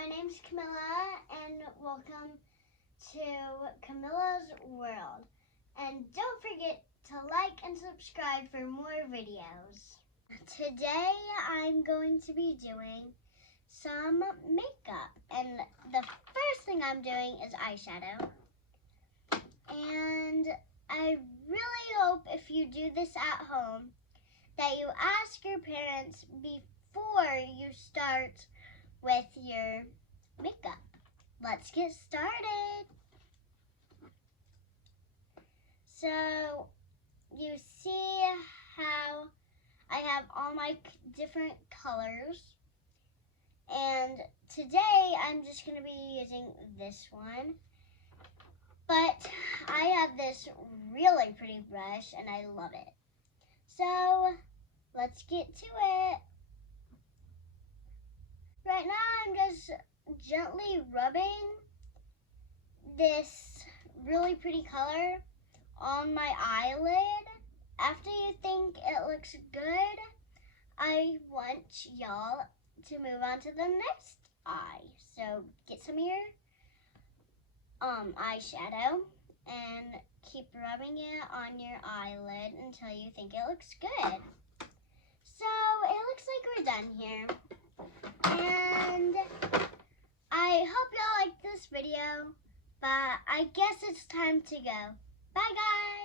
My name's Camilla and welcome to Camilla's World. And don't forget to like and subscribe for more videos. Today I'm going to be doing some makeup, and the first thing I'm doing is eyeshadow. And I really hope if you do this at home that you ask your parents before you start with your makeup. Let's get started. So you see how I have all my different colors, and today I'm just going to be using this one, but I have this really pretty brush and I love it. So let's get to it. Right now I'm just gently rubbing this really pretty color on my eyelid. After you think it looks good, I want y'all to move on to the next eye. So get some of your eyeshadow and keep rubbing it on your eyelid until you think it looks good. So it looks like we're done here. And I hope y'all liked this video, but I guess it's time to go. Bye guys!